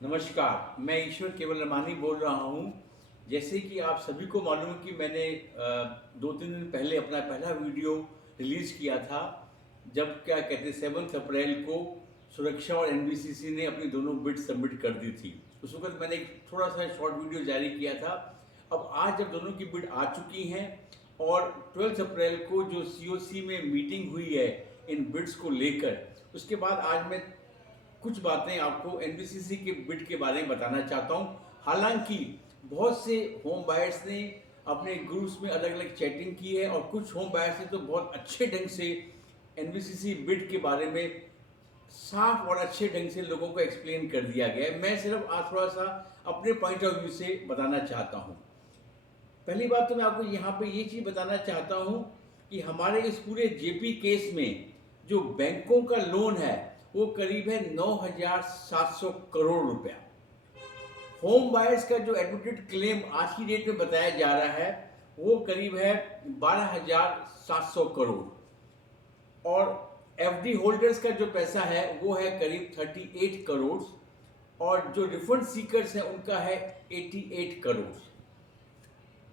नमस्कार, मैं ईश्वर केवल रमानी बोल रहा हूँ। जैसे कि आप सभी को मालूम है कि मैंने 2-3 दिन पहले अपना पहला वीडियो रिलीज़ किया था, जब क्या कहते हैं 7 अप्रैल को सुरक्षा और एनबीसीसी ने अपनी दोनों बिड सबमिट कर दी थी। उस वक़्त मैंने एक थोड़ा-सा शॉर्ट वीडियो जारी किया था। अब आज जब दोनों की बिड आ चुकी हैं और 12 अप्रैल को जो सीओसी में मीटिंग हुई है इन बिड्स को लेकर, उसके बाद आज मैं कुछ बातें आपको एनबीसीसी के बिड के बारे में बताना चाहता हूं। हालांकि बहुत से होम बायर्स ने अपने ग्रुप्स में अलग अलग चैटिंग की है और कुछ होम बायर्स ने तो बहुत अच्छे ढंग से एनबीसीसी बिड के बारे में साफ और अच्छे ढंग से लोगों को एक्सप्लेन कर दिया गया है। मैं सिर्फ आज थोड़ा सा अपने पॉइंट ऑफ व्यू से बताना चाहता हूं। पहली बात तो मैं आपको यहाँ पे ये चीज़ बताना चाहता हूँ कि हमारे इस पूरे जेपी केस में जो बैंकों का लोन है वो करीब है 9,700 करोड़ रुपया। होम बायर्स का जो एडवोकेट क्लेम आज की डेट में बताया जा रहा है वो करीब है 12,700 करोड़ और एफडी होल्डर्स का जो पैसा है वो है करीब 38 करोड़ और जो रिफंड सीकर्स हैं उनका है 88 करोड़।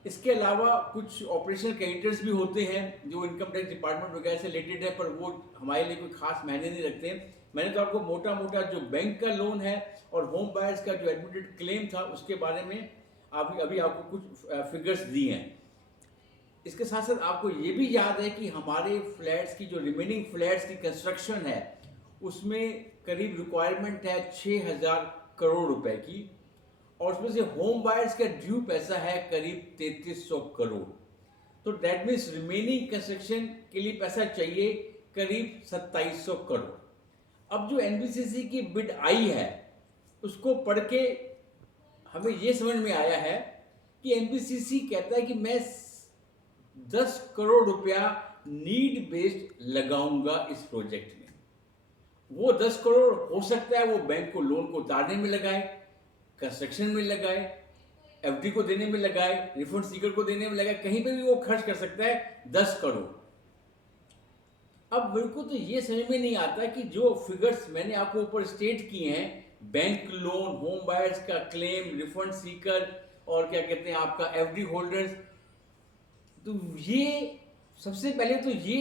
इसके अलावा कुछ ऑपरेशनल क्रेडिटर्स भी होते हैं जो इनकम टैक्स डिपार्टमेंट वगैरह से रिलेटेड है, पर वो हमारे लिए कोई खास मायने नहीं रखते हैं। मैंने तो आपको मोटा मोटा जो बैंक का लोन है और होम बायर्स का जो एडमिटेड क्लेम था उसके बारे में अभी आपको कुछ फिगर्स दी हैं। इसके साथ साथ आपको ये भी याद है कि हमारे फ्लैट्स की जो रिमेनिंग फ्लैट्स की कंस्ट्रक्शन है उसमें करीब रिक्वायरमेंट है 6,000 करोड़ रुपए की और उसमें से होम बायर्स का ड्यू पैसा है करीब 3300 करोड़। तो दैट मीन्स रिमेनिंग कंस्ट्रक्शन के लिए पैसा चाहिए करीब 2700 करोड़। अब जो एनबीसीसी की बिड आई है उसको पढ़ के हमें ये समझ में आया है कि एनबीसीसी कहता है कि मैं 10 करोड़ रुपया नीड बेस्ड लगाऊंगा इस प्रोजेक्ट में। वो 10 करोड़ हो सकता है वो बैंक को लोन को उतारने में लगाए, कंस्ट्रक्शन में लगाए, एफडी को देने में लगाए, रिफंड सीकर को देने में लगाए, कहीं पे भी वो खर्च कर सकता है 10 करोड़। अब मेरे को तो ये समझ में नहीं आता कि जो फिगर्स मैंने आपको ऊपर स्टेट किए हैं, बैंक लोन, होम बायर्स का क्लेम, रिफंड सीकर और क्या कहते हैं आपका एफडी होल्डर्स, तो ये सबसे पहले तो ये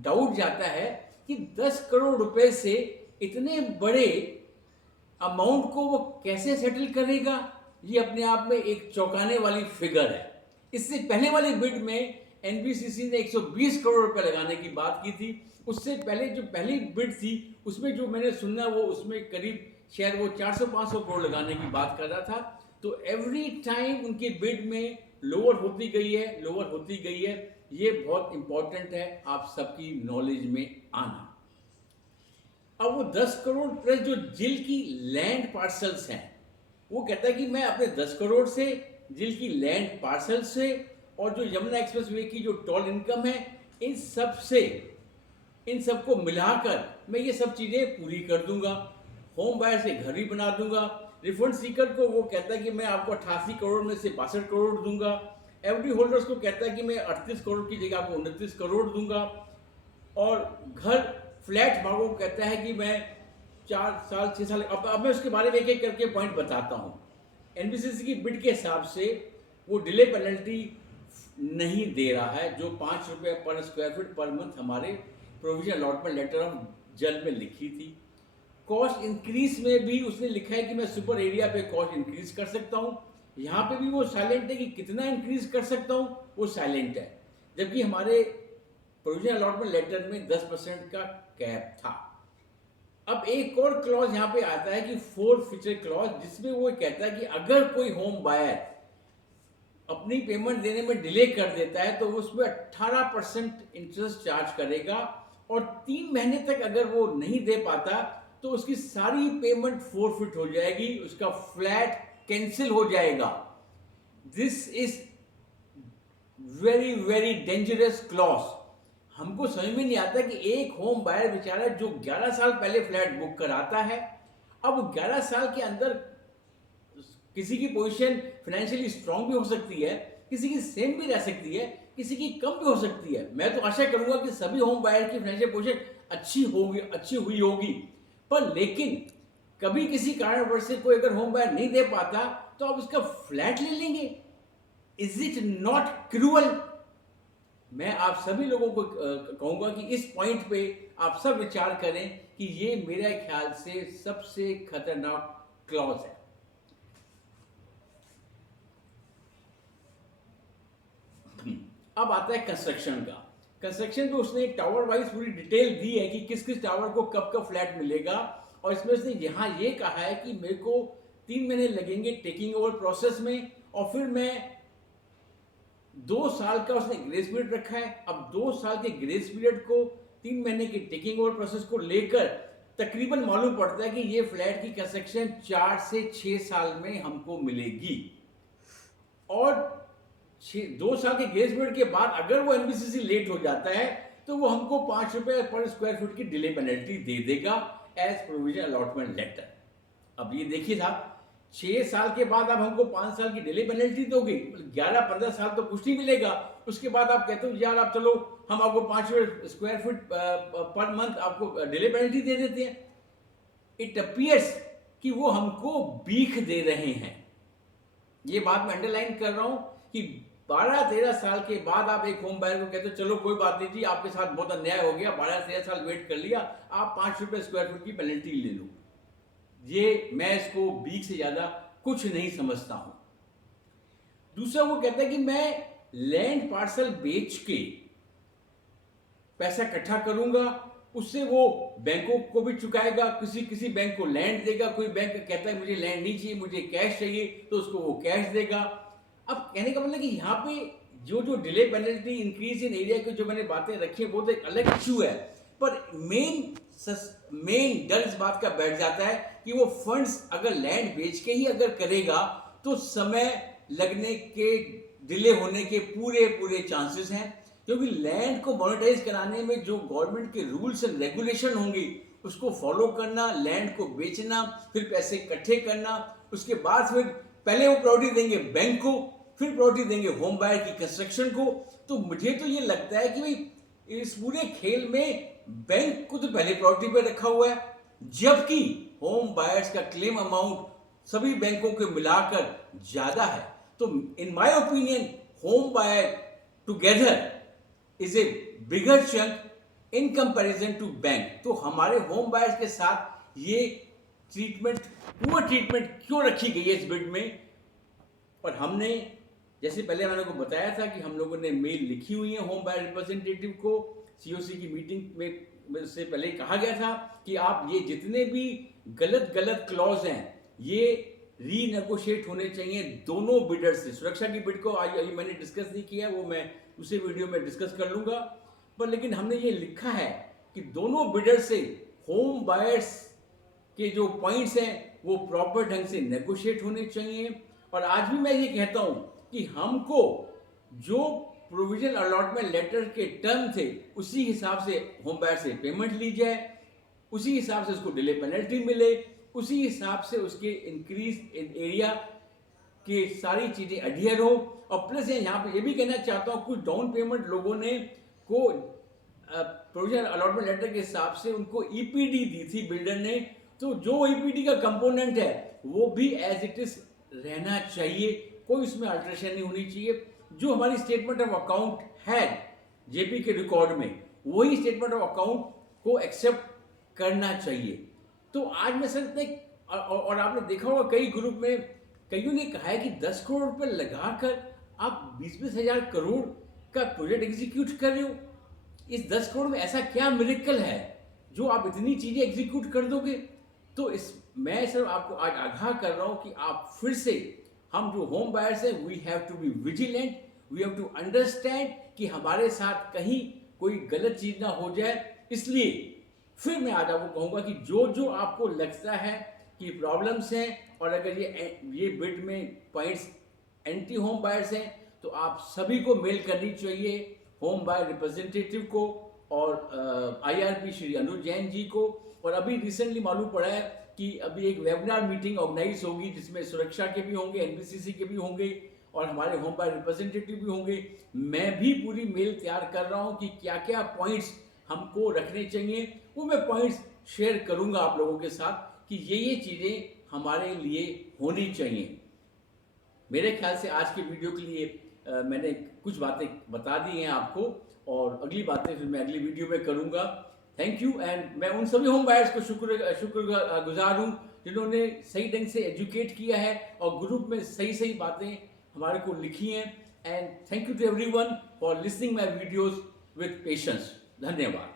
डाउट जाता है कि 10 करोड़ रुपए से इतने बड़े अमाउंट को वो कैसे सेटल करेगा। ये अपने आप में एक चौंकाने वाली फिगर है। इससे पहले वाली बिड में एनबीसीसी ने 120 करोड़ रुपए लगाने की बात की थी। उससे पहले जो पहली बिड थी उसमें जो मैंने सुना वो उसमें करीब शायद वो 400-500 करोड़ लगाने की बात कर रहा था। तो एवरी टाइम उनकी बिड में लोअर होती गई है, लोअर होती गई है। ये बहुत इंपॉर्टेंट है आप सबकी नॉलेज में आना। अब वो 10 करोड़ प्लस जो जिल की लैंड पार्सल्स हैं, वो कहता है कि मैं अपने 10 करोड़ से, जिल की लैंड पार्सल से और जो यमुना एक्सप्रेसवे की जो टोल इनकम है, इन सब से, इन सबको मिलाकर मैं ये सब चीज़ें पूरी कर दूंगा। होम बायर से घर भी बना दूंगा। रिफंड सीकर को वो कहता है कि मैं आपको 88 करोड़ में से 62 करोड़ दूंगा। एफडी होल्डर्स को कहता है कि मैं 38 करोड़ की जगह आपको 29 करोड़ दूंगा। और घर फ्लैट मांगो कहता है कि मैं 4 साल 6 साल, अब मैं उसके बारे में एक एक करके पॉइंट बताता हूँ। एनबीसीसी की बिड के हिसाब से वो डिले पेनल्टी नहीं दे रहा है जो 5 रुपये पर स्क्वायर फीट पर मंथ हमारे प्रोविजन अलॉटमेंट लेटर ऑफ जल में लिखी थी। कॉस्ट इंक्रीज में भी उसने लिखा है कि मैं सुपर एरिया पे कॉस्ट इंक्रीज कर सकता हूँ। यहाँ पे भी वो साइलेंट है कि कितना इंक्रीज कर सकता हूँ, वो साइलेंट है। जबकि हमारे प्रोविजन अलॉटमेंट लेटर में 10% का कैप था। अब एक और क्लॉज यहाँ पे आता है कि फोर फीचर क्लॉज, जिसमें वो कहता है कि अगर कोई होम बायर अपनी पेमेंट देने में डिले कर देता है तो उसमें 18% इंटरेस्ट चार्ज करेगा और 3 महीने तक अगर वो नहीं दे पाता तो उसकी सारी पेमेंट फोरफिट हो जाएगी, उसका फ्लैट कैंसिल हो जाएगा। This is very very dangerous clause. हमको समझ में नहीं आता कि एक होम बायर बेचारा जो 11 साल पहले फ्लैट बुक कराता है, अब 11 साल के अंदर किसी की पोजीशन फाइनेंशियली स्ट्रांग भी हो सकती है, किसी की सेम भी रह सकती है, किसी की कम भी हो सकती है। मैं तो आशा करूंगा कि सभी होम बायर की फाइनेंशियल पोजीशन अच्छी हुई होगी, पर लेकिन कभी किसी कारणवश से कोई अगर होम बायर नहीं दे पाता तो आप उसका फ्लैट ले लेंगे। Is it not cruel? मैं आप सभी लोगों को कहूंगा कि इस पॉइंट पे आप सब विचार करें कि ये मेरे ख्याल से सबसे खतरनाक क्लॉज है। अब आता है कंस्ट्रक्शन का। कंस्ट्रक्शन पे उसने टावर वाइज पूरी डिटेल दी है कि किस किस टावर को कब कब फ्लैट मिलेगा, और इसमें उसने यहाँ ये कहा है कि मेरे को 3 महीने लगेंगे टेकिंग ओवर प्रोसेस में, और फिर मैं 2 साल का उसने ग्रेस पीरियड रखा है। अब 2 साल के ग्रेस पीरियड को 3 महीने के टेकिंग ओवर प्रोसेस को लेकर तकरीबन मालूम पड़ता है कि ये फ्लैट की कंस्ट्रक्शन 4 से 6 साल में हमको मिलेगी, और 2 साल के ग्रेस पीरियड के बाद अगर वो एनबीसीसी लेट हो जाता है तो वो हमको 5 रुपए पर स्क्वायर फुट की डिले पेनल्टी दे देगा एज प्रोविजन अलॉटमेंट लेटर। अब ये देखिए साहब, 6 साल के बाद आप हमको 5 साल की डिले पेनल्टी दोगे, 11-15 साल तो कुछ नहीं मिलेगा। उसके बाद आप कहते हो यार आप चलो हम आपको 5 रुपए स्क्वायर फुट पर मंथ आपको डिले पेनल्टी दे देते हैं। इट अपीयर्स कि वो हमको भीख दे रहे हैं। ये बात मैं अंडरलाइन कर रहा हूं कि 12-13 साल के बाद आप एक होम बायर को कहते हो चलो कोई बात नहीं जी, आपके साथ बहुत अन्याय हो गया, 12-13 साल वेट कर लिया, आप 5 रुपए स्क्वायर फुट की पेनल्टी ले लो। ये मैं इसको भीख से ज्यादा कुछ नहीं समझता हूं। दूसरा वो कहता है कि मैं लैंड पार्सल बेच के पैसा इकट्ठा करूंगा, उससे वो बैंकों को भी चुकाएगा, किसी बैंक को लैंड देगा, कोई बैंक कहता है मुझे लैंड नहीं चाहिए मुझे कैश चाहिए तो उसको वो कैश देगा। अब कहने का मतलब कि यहाँ पे जो delay penalty increase in area की जो मैंने बातें रखी है वो तो एक अलग इश्यू है, पर मेन डर इस बात का बैठ जाता है कि वो फंड्स अगर लैंड बेच के ही अगर करेगा तो समय लगने के डिले होने के पूरे चांसेस हैं, क्योंकि लैंड को मोनेटाइज कराने में जो गवर्नमेंट के रूल्स एंड रेगुलेशन होंगे उसको फॉलो करना, लैंड को बेचना, फिर पैसे इकट्ठे करना, उसके बाद फिर पहले वो प्रायोरिटी देंगे बैंक को, फिर प्रायोरिटी देंगे होम बायर की कंस्ट्रक्शन को। तो मुझे तो ये लगता है कि भाई इस पूरे खेल में बैंक को तो पहले प्रायोरिटी पे रखा हुआ है, जबकि होम बायर्स का क्लेम अमाउंट सभी बैंकों के मिलाकर ज्यादा है। तो in my opinion home buyer together is a bigger chunk in comparison to bank. तो हमारे होम बायर्स के साथ ये पुअर ट्रीटमेंट क्यों रखी गई है इस बिड में? और हमने जैसे पहले मैंने को बताया था कि हम लोगों ने मेल लिखी हुई है होम बायर रिप्रेजेंटेटिव को, सीओसी की मीटिंग में से पहले कहा गया था कि आप ये जितने भी गलत क्लॉज हैं ये रीनेगोशिएट होने चाहिए दोनों बिडर से। सुरक्षा की बिड को आज मैंने डिस्कस नहीं किया, वो मैं दूसरे वीडियो में डिस्कस कर लूंगा, पर लेकिन हमने ये लिखा है कि दोनों बिडर से होम बायर्स के जो पॉइंट्स हैं वो प्रॉपर ढंग से नेगोशिएट होने चाहिए। और आज भी मैं ये कहता हूं कि हमको जो प्रोविजन अलॉटमेंट लेटर के टर्म थे उसी हिसाब से होम बायर से पेमेंट ली जाए, उसी हिसाब से उसको डिले पेनल्टी मिले, उसी हिसाब से उसके इंक्रीज इन एरिया के सारी चीजें अडियर हो। और प्लस यहाँ पे ये भी कहना चाहता हूँ, कुछ डाउन पेमेंट लोगों ने को प्रोविजन अलॉटमेंट लेटर के हिसाब से उनको ईपीडी दी थी बिल्डर ने, तो जो ईपीडी का कंपोनेंट है वो भी एज इट इज रहना चाहिए, कोई उसमें अल्टरेशन नहीं होनी चाहिए। जो हमारी स्टेटमेंट ऑफ अकाउंट है जेपी के रिकॉर्ड में वही स्टेटमेंट ऑफ अकाउंट को एक्सेप्ट करना चाहिए। तो आज मैं समझता और आपने देखा होगा कई ग्रुप में कईयों ने कहा है कि 10 करोड़ रुपए लगाकर आप 20-20 हजार करोड़ का प्रोजेक्ट एग्जीक्यूट कर रहे हो। इस 10 करोड़ में ऐसा क्या मिरेकल है जो आप इतनी चीजें एग्जीक्यूट कर दोगे? तो मैं सिर्फ आपको आज आगाह कर रहा हूं कि आप फिर से, हम जो होम बायर्स हैं we have to be vigilant, we have to understand कि हमारे साथ कहीं कोई गलत चीज ना हो जाए। इसलिए फिर मैं आज आपको कहूंगा कि जो आपको लगता है कि प्रॉब्लम्स हैं और अगर ये बिड में पॉइंट्स एंटी होम बायर्स हैं तो आप सभी को मेल करनी चाहिए होम बायर रिप्रेजेंटेटिव को और आईआरपी श्री अनुज जैन जी को। और अभी रिसेंटली मालूम पड़ा है कि अभी एक वेबिनार मीटिंग ऑर्गेनाइज होगी जिसमें सुरक्षा के भी होंगे, एनबीसीसी के भी होंगे और हमारे होम बायर रिप्रेजेंटेटिव भी होंगे। मैं भी पूरी मेल तैयार कर रहा हूं कि क्या क्या पॉइंट्स हमको रखने चाहिए, वो मैं पॉइंट्स शेयर करूंगा आप लोगों के साथ कि ये चीज़ें हमारे लिए होनी चाहिए। मेरे ख्याल से आज के वीडियो के लिए मैंने कुछ बातें बता दी हैं आपको, और अगली बातें फिर मैं अगली वीडियो में करूँगा। Thank you. एंड मैं उन सभी होम बायर्स को शुक्रगुजार हूँ जिन्होंने सही ढंग से एजुकेट किया है और ग्रुप में सही सही बातें हमारे को लिखी हैं। And thank you to everyone for listening my videos with patience. धन्यवाद।